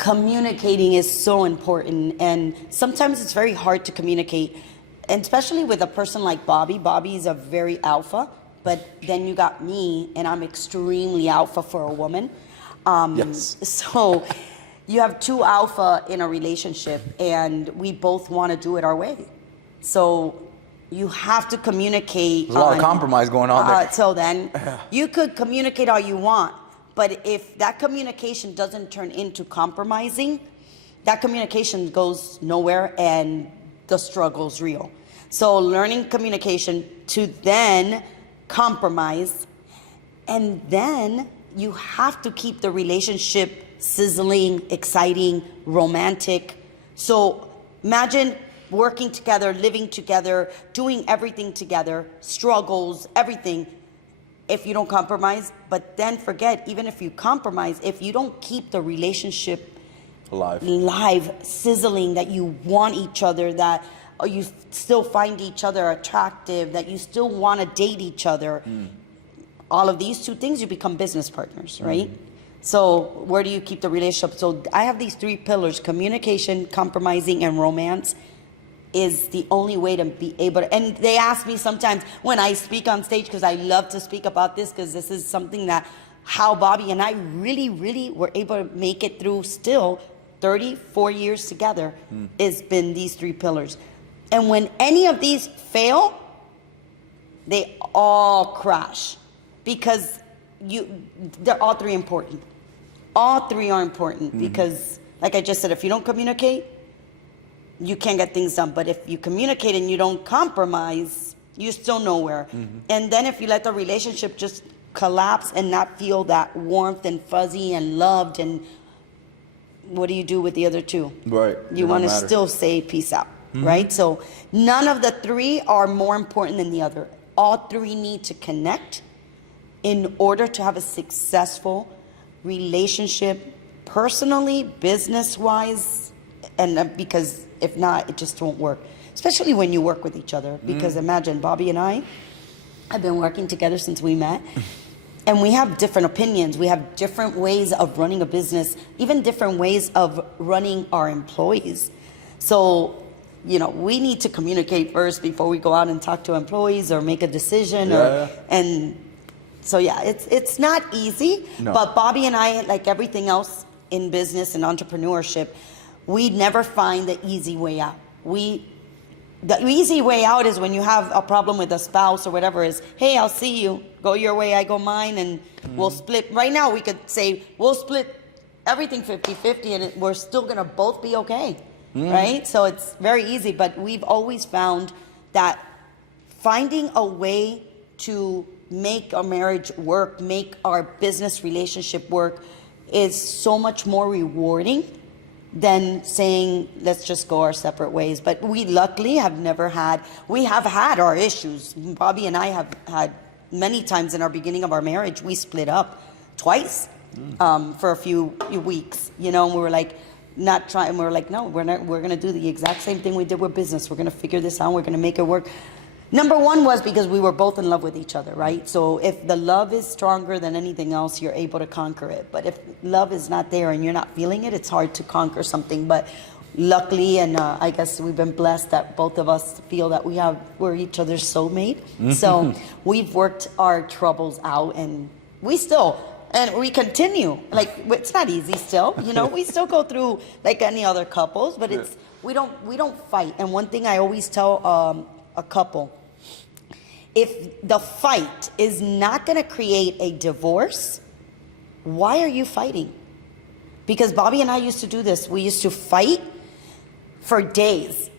Communicating is so important, and sometimes it's very hard to communicate, and especially with a person like Bobby. Bobby is a very alpha, but then you got me, and I'm extremely alpha for a woman. Yes. So you have two alpha in a relationship, and we both want to do it our way. So you have to communicate. There's a lot of compromise going on there. So then you could communicate all you want, but if that communication doesn't turn into compromising, that communication goes nowhere and the struggle's real. So learning communication to then compromise, and then you have to keep the relationship sizzling, exciting, romantic. So imagine working together, living together, doing everything together, struggles, everything, if you don't compromise. But then forget, even if you compromise, if you don't keep the relationship live, sizzling, that you want each other, that you still find each other attractive, that you still want to date each other, all of these two things, you become business partners, right? So where do you keep the relationship? So I have these three pillars: communication, compromising, and romance is the only way to be able to. And they ask me sometimes when I speak on stage, because I love to speak about this, because this is something that how Bobby and I really were able to make it through still 34 years together. It's been these three pillars. And when any of these fail, they all crash, because they're all three important. All three are important because, like I just said, if you don't communicate, you can't get things done. But if you communicate and you don't compromise, you're still nowhere. And then if you let the relationship just collapse and not feel that warmth and fuzzy and loved, and what do you do with the other two? Right. You want to still say peace out, right? So none of the three are more important than the other. All three need to connect in order to have a successful relationship, personally, business-wise, and because if not, it just won't work. Especially when you work with each other. Because imagine, Bobby and I have been working together since we met, and we have different opinions. We have different ways of running a business, even different ways of running our employees. So, you know, we need to communicate first before we go out and talk to employees or make a decision. And so, yeah, it's not easy. No. But Bobby and I, like everything else in business and entrepreneurship, we never find the easy way out. The easy way out is when you have a problem with a spouse or whatever, is, hey, I'll see you. Go your way, I go mine, and we'll split. Right now, we could say, we'll split everything 50-50, and we're still going to both be okay, right? So it's very easy, but we've always found that finding a way to make our marriage work, make our business relationship work, is so much more rewarding than saying, let's just go our separate ways. But we luckily have never had, we have had our issues. Bobby and I have had many times in our beginning of our marriage, we split up twice for a few weeks, you know, and we were like, not trying, we were like, no, we're going to do the exact same thing we did with business. We're going to figure this out. We're going to make it work. Number one was because we were both in love with each other, right? So if the love is stronger than anything else, you're able to conquer it. But if love is not there and you're not feeling it, it's hard to conquer something. But luckily, and I guess we've been blessed that both of us feel that we're each other's soulmate. So we've worked our troubles out, and we continue. Like, it's not easy still, you know, we still go through like any other couples, but we don't fight. And one thing I always tell a couple, if the fight is not going to create a divorce, why are you fighting? Because Bobby and I used to do this. We used to fight for days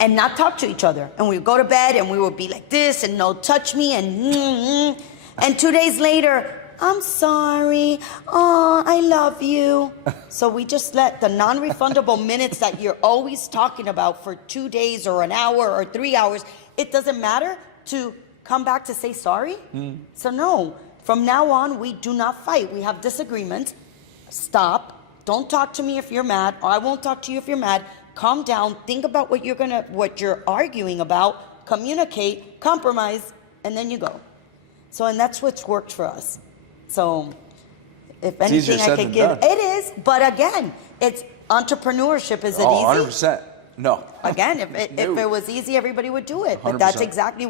and not talk to each other. And we would go to bed and we would be like this, and no, touch me, and 2 days later, I'm sorry. Oh, I love you. So we just let the non-refundable minutes that you're always talking about for 2 days or an hour or 3 hours, it doesn't matter, to come back to say sorry. So no, from now on, we do not fight. We have disagreements. Stop. Don't talk to me if you're mad, or I won't talk to you if you're mad. Calm down. Think about what you're arguing about. Communicate, compromise, and then you go. So, and that's what's worked for us. So, if anything I could give, it is. But again, It's entrepreneurship. Is it Oh, easy? 100%. No. Again, if it was easy, everybody would do it. But 100%. that's exactly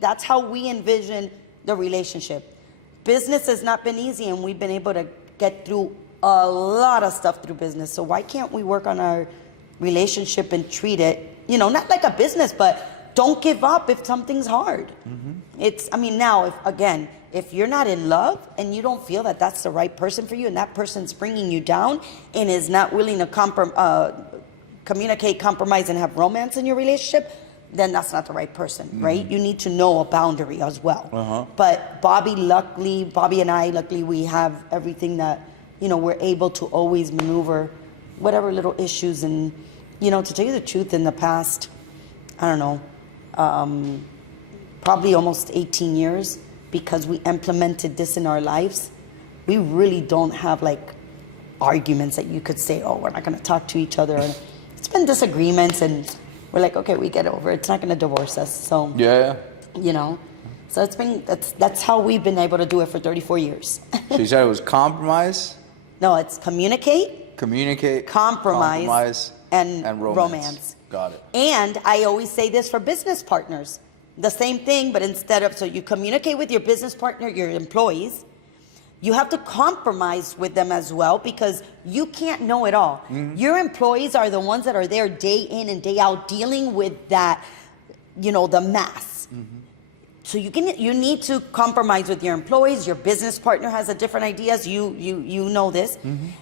that's how we envision the relationship. Business has not been easy, and we've been able to get through a lot of stuff through business. So why can't we work on our relationship and treat it, not like a business, but don't give up if something's hard. Now, if you're not in love and you don't feel that that's the right person for you, and that person's bringing you down and is not willing to communicate, compromise, and have romance in your relationship, then that's not the right person, right? You need to know a boundary as well. But Bobby and I, luckily, we have everything that, we're able to always maneuver whatever little issues. And, to tell you the truth, in the past, I don't know, probably almost 18 years, because we implemented this in our lives, we really don't have like arguments that you could say, oh, we're not going to talk to each other. And it's been disagreements, and we're like, okay, we get over it. It's not going to divorce us. So, Yeah. So that's how we've been able to do it for 34 years. So you said it was compromise, No, it's communicate, compromise, and romance. Got it. And I always say this for business partners. The same thing, but so you communicate with your business partner, your employees, you have to compromise with them as well, because you can't know it all. Your employees are the ones that are there day in and day out dealing with that, the mass. So you need to compromise with your employees. Your business partner has a different ideas. You know this.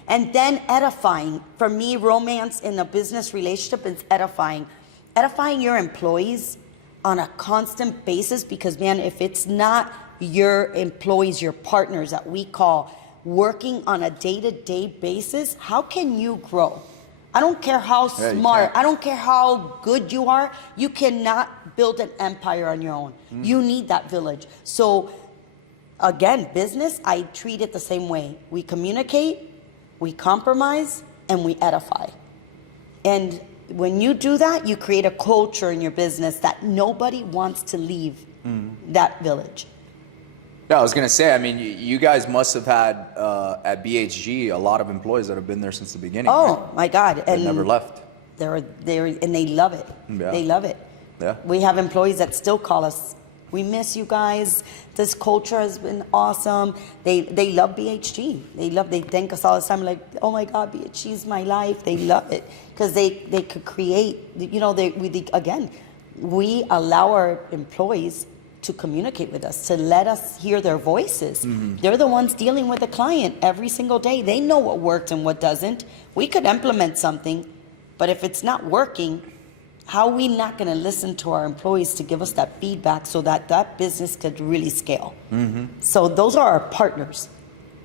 And then edifying. For me, romance in a business relationship is edifying. Edifying your employees on a constant basis, because, man, if it's not your employees, your partners that we call, working on a day-to-day basis, how can you grow? I don't care how smart, I don't care how good you are, you cannot build an empire on your own. You need that village. So again, business, I treat it the same way. We communicate, we compromise, and we edify. And when you do that, you create a culture in your business that nobody wants to leave that village. Yeah, I was gonna say. I mean, you guys must have had at BHG a lot of employees that have been there since the beginning. Oh right? my God! They never left. They're and they love it. Yeah. They love it. Yeah. We have employees that still call us. We miss you guys. This culture has been awesome. They love BHG. They thank us all the time. Like, oh my God, BHG is my life. They love it because they could create. We allow our employees to communicate with us, to let us hear their voices. They're the ones dealing with the client every single day. They know what worked and what doesn't. We could implement something, but if it's not working, how are we not going to listen to our employees to give us that feedback so that business could really scale? So those are our partners.